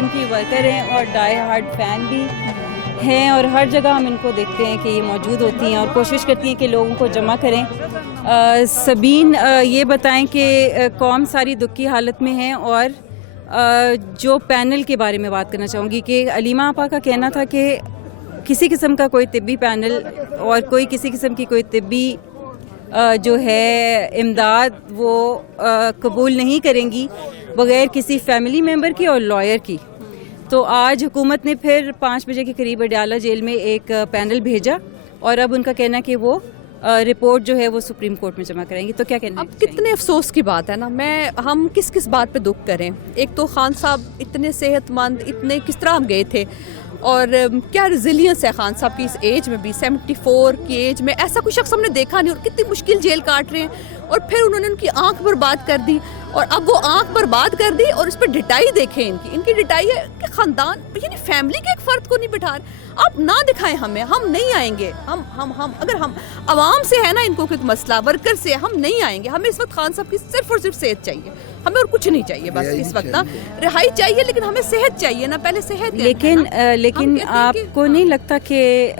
خان کی ورکر ہیں اور ڈائی ہارڈ فین بھی ہیں، اور ہر جگہ ہم ان کو دیکھتے ہیں کہ یہ موجود ہوتی ہیں اور کوشش کرتی ہیں کہ لوگوں کو جمع کریں۔ سبین یہ بتائیں کہ قوم ساری دکھ کی حالت میں ہے، اور جو پینل کے بارے میں بات کرنا چاہوں گی کہ علیمہ آپا کا کہنا تھا کہ کسی قسم کا کوئی طبی پینل اور کوئی کسی قسم کی کوئی طبی جو ہے امداد وہ قبول نہیں کریں گی بغیر کسی فیملی ممبر کی اور لائر کی۔ تو آج حکومت نے پھر 5 بجے کے قریب اڈیالہ جیل میں ایک پینل بھیجا، اور اب ان کا کہنا کہ وہ رپورٹ جو ہے وہ سپریم کورٹ میں جمع کریں گی۔ تو کیا کہنا ہے؟ اب کتنے افسوس کی بات ہے نا، ہم کس بات پہ دکھ کریں۔ ایک تو خان صاحب اتنے صحت مند، اتنے کس طرح ہم گئے تھے، اور کیا ریزیلینس ہے خان صاحب کی اس ایج میں بھی، 74 کی ایج میں ایسا کوئی شخص ہم نے دیکھا نہیں، اور کتنی مشکل جیل کاٹ رہے ہیں، اور پھر انہوں نے ان کی آنکھ برباد کر دی، اور اب وہ آنکھ برباد کر دی، اور اس پہ ڈٹائی دیکھیں ان کی ڈٹائی ہے کہ خاندان یعنی فیملی کے ایک فرد کو نہیں بٹھا رہے۔ آپ نہ دکھائیں ہمیں، ہم نہیں آئیں گے، ہم اگر ہم عوام سے ہے نا ان کو کوئی مسئلہ ورکر سے، ہم نہیں آئیں گے۔ ہمیں اس وقت خان صاحب کی صرف اور صرف صحت چاہیے، ہمیں اور کچھ نہیں چاہیے، بس اس وقت نا رہائی چاہیے، لیکن ہمیں صحت چاہیے نا، پہلے صحت۔ لیکن آپ کو نہیں لگتا کہ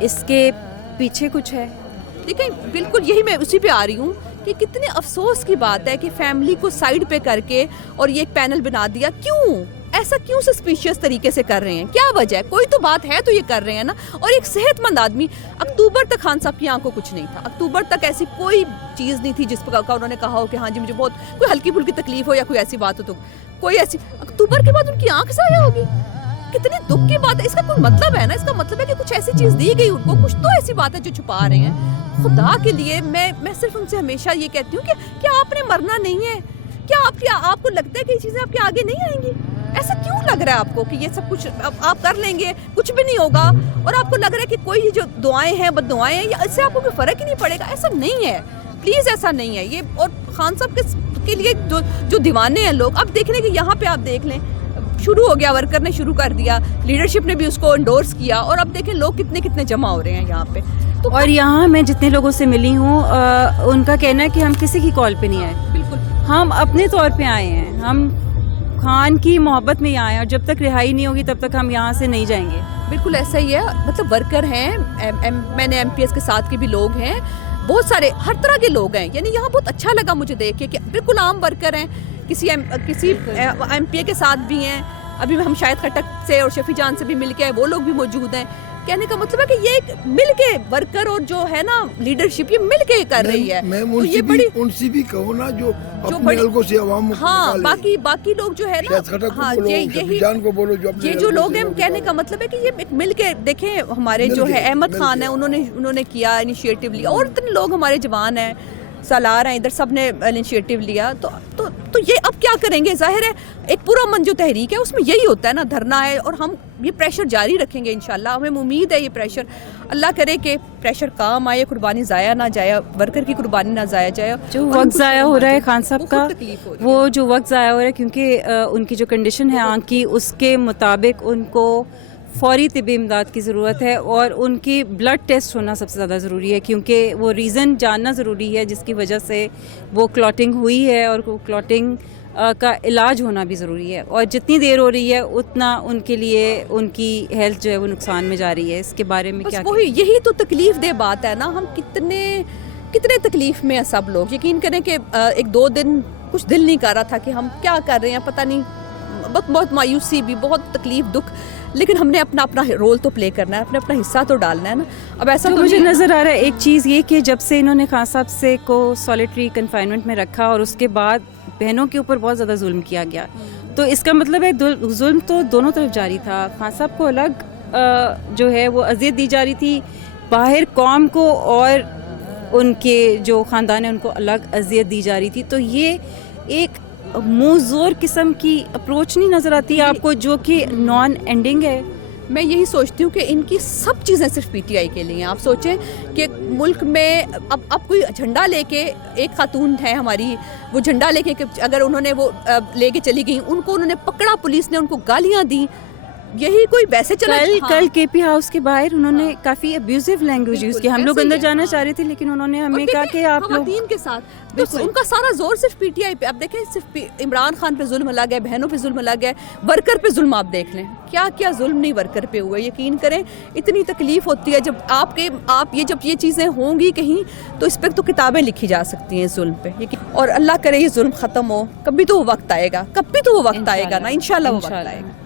اس کے پیچھے کچھ ہے؟ دیکھیں بالکل یہی میں اسی پہ آ رہی ہوں کہ کتنے افسوس کی بات ہے کہ فیملی کو سائیڈ پہ کر کے اور یہ ایک پینل بنا دیا۔ ایسا کیوں سسپیشیس طریقے سے کر رہے ہیں؟ کیا وجہ ہے؟ کوئی تو بات ہے تو یہ کر رہے ہیں نا۔ اور ایک صحت مند آدمی، اکتوبر تک خان صاحب کی آنکھوں کچھ نہیں تھا، اکتوبر تک ایسی کوئی چیز نہیں تھی جس پر انہوں نے کہا ہو کہ ہاں جی مجھے بہت کوئی ہلکی پھلکی تکلیف ہو یا کوئی ایسی بات ہو، تو کوئی ایسی اکتوبر کے بعد ان کی آنکھ ضائع ہوگی۔ کتنی دکھ کی بات ہے۔ اس کا کوئی مطلب ہے نا، اس کا مطلب ہے کہ کچھ ایسی چیز دی گئی ان کو، کچھ تو ایسی بات ہے جو چھپا رہے ہیں۔ خدا کے لیے میں صرف ان سے ہمیشہ یہ کہتی ہوں کہ کیا آپ نے مرنا نہیں ہے؟ کیا آپ کو لگتا ہے کہ یہ چیزیں آپ کے آگے نہیں آئیں گی؟ ایسا کیوں لگ رہا ہے آپ کو کہ یہ سب کچھ آپ کر لیں گے، کچھ بھی نہیں ہوگا، اور آپ کو لگ رہا ہے کہ کوئی جو دعائیں ہیں بد دعائیں ہیں، اس سے آپ کو کوئی فرق ہی نہیں پڑے گا؟ ایسا نہیں ہے، پلیز ایسا نہیں ہے یہ۔ اور خان صاحب کے لیے جو دیوانے ہیں لوگ، اب دیکھنے کہ یہاں پہ آپ دیکھ لیں شروع ہو گیا، ورکر نے شروع کر دیا، لیڈرشپ نے بھی اس کو انڈورس کیا، اور اب دیکھیں لوگ کتنے جمع ہو رہے ہیں یہاں پہ۔ تو اور یہاں میں جتنے لوگوں سے ملی ہوں ان کا کہنا ہے کہ ہم کسی کی کال پہ نہیں آئے، بالکل ہم اپنے طور پہ آئے ہیں، ہم خان کی محبت میں یہاں آئے ہیں، اور جب تک رہائی نہیں ہوگی تب تک ہم یہاں سے نہیں جائیں گے۔ بالکل ایسا ہی ہے، مطلب ورکر ہیں، میں نے MP S کے ساتھ کے بھی لوگ ہیں، بہت سارے ہر طرح کے لوگ ہیں، یعنی یہاں بہت اچھا لگا مجھے دیکھ کے کہ بالکل عام ورکر ہیں، کسی MPA کے ساتھ بھی ہیں، ابھی ہم شاہد خٹک سے اور شفیع جان سے بھی مل کے آئے، وہ لوگ بھی موجود ہیں۔ کہنے کا مطلب ہے کہ یہ ایک مل کے ورکر اور جو ہے نا لیڈرشپ یہ مل کے کر رہی ہے۔ میں ان سے بھی کہوں نا جو اپنے حلقوں سے عوام، ہاں باقی لوگ جو ہے نا، ہاں یہ جو لوگ ہیں، کہنے کا مطلب ہے کہ یہ ایک مل کے دیکھیں، ہمارے جو ہے احمد خان ہیں، انہوں نے کیا انیشیٹو لیا، اور اتنے لوگ ہمارے جوان ہیں، سالار ہیں ادھر، سب نے انیشیٹو لیا۔ تو یہ اب کیا کریں گے؟ ظاہر ہے ایک پورا من جو تحریک ہے اس میں یہی ہوتا ہے نا، دھرنا ہے، اور ہم یہ پریشر جاری رکھیں گے انشاءاللہ۔ ہمیں امید ہے یہ پریشر، اللہ کرے کہ پریشر کام آئے، قربانی ضائع نہ جائے، ورکر کی قربانی نہ ضائع جائے۔ جو وقت ضائع ہو رہا ہے خان صاحب کا، وہ جو وقت ضائع ہو رہا ہے کیونکہ ان کی جو کنڈیشن ہے آنکھ کی، اس کے مطابق ان کو فوری طبی امداد کی ضرورت ہے، اور ان کی بلڈ ٹیسٹ ہونا سب سے زیادہ ضروری ہے، کیونکہ وہ ریزن جاننا ضروری ہے جس کی وجہ سے وہ کلاٹنگ ہوئی ہے، اور کلاٹنگ کا علاج ہونا بھی ضروری ہے، اور جتنی دیر ہو رہی ہے اتنا ان کے لیے ان کی ہیلتھ جو ہے وہ نقصان میں جا رہی ہے۔ اس کے بارے میں کیا وہی یہی تو تکلیف دہ بات ہے نا، ہم کتنے تکلیف میں ہیں سب لوگ۔ یقین کریں کہ 1-2 دن کچھ دل نہیں کر رہا تھا کہ ہم کیا کر رہے ہیں، پتہ نہیں، بہت مایوسی بھی، بہت تکلیف، دکھ، لیکن ہم نے اپنا رول تو پلے کرنا ہے، اپنا حصہ تو ڈالنا ہے نا۔ اب ایسا تو مجھے نظر آ رہا ہے ایک چیز یہ کہ جب سے انہوں نے خان صاحب سے کو سولیٹری کنفائنمنٹ میں رکھا، اور اس کے بعد بہنوں کے اوپر بہت زیادہ ظلم کیا گیا، تو اس کا مطلب ہے ظلم تو دونوں طرف جاری تھا۔ خان صاحب کو الگ جو ہے وہ اذیت دی جا رہی تھی، باہر قوم کو اور ان کے جو خاندان ہیں ان کو الگ اذیت دی جا رہی تھی۔ تو یہ ایک منہ زور قسم کی اپروچ نہیں نظر آتی آپ کو، جو کہ نان اینڈنگ ہے؟ میں یہی سوچتی ہوں کہ ان کی سب چیزیں صرف PTI کے لیے ہیں۔ آپ سوچیں کہ ملک میں اب کوئی جھنڈا لے کے، ایک خاتون ہے ہماری، وہ جھنڈا لے کے اگر انہوں نے وہ لے کے چلی گئی، ان کو انہوں نے پکڑا، پولیس نے ان کو گالیاں دیں، یہی کوئی ویسے چلا کل کے پی ہاؤس کے باہر انہوں نے کافی ابیوزو لینگویج یوز کی. ہم لوگ اندر جانا چاہ رہے تھے لیکن انہوں نے ہمیں کہا کہ آپ لوگ خواتین کے ساتھ ان کا سارا زور صرف پی ٹی آئی پہ. اب دیکھیں صرف عمران خان پہ ظلم الگ ہے, بہنوں پہ ظلم الگ ہے, ورکر پہ ظلم آپ دیکھ لیں, کیا کیا ظلم نہیں ورکر پہ ہوا. یقین کریں اتنی تکلیف ہوتی ہے جب آپ جب یہ چیزیں ہوں گی کہیں تو اس پہ تو کتابیں لکھی جا سکتی ہیں ظلم پہ. اور اللہ کرے یہ ظلم ختم ہو. کبھی تو وہ وقت آئے گا, کبھی تو وہ وقت آئے گا نا, انشاءاللہ وہ وقت آئے گا.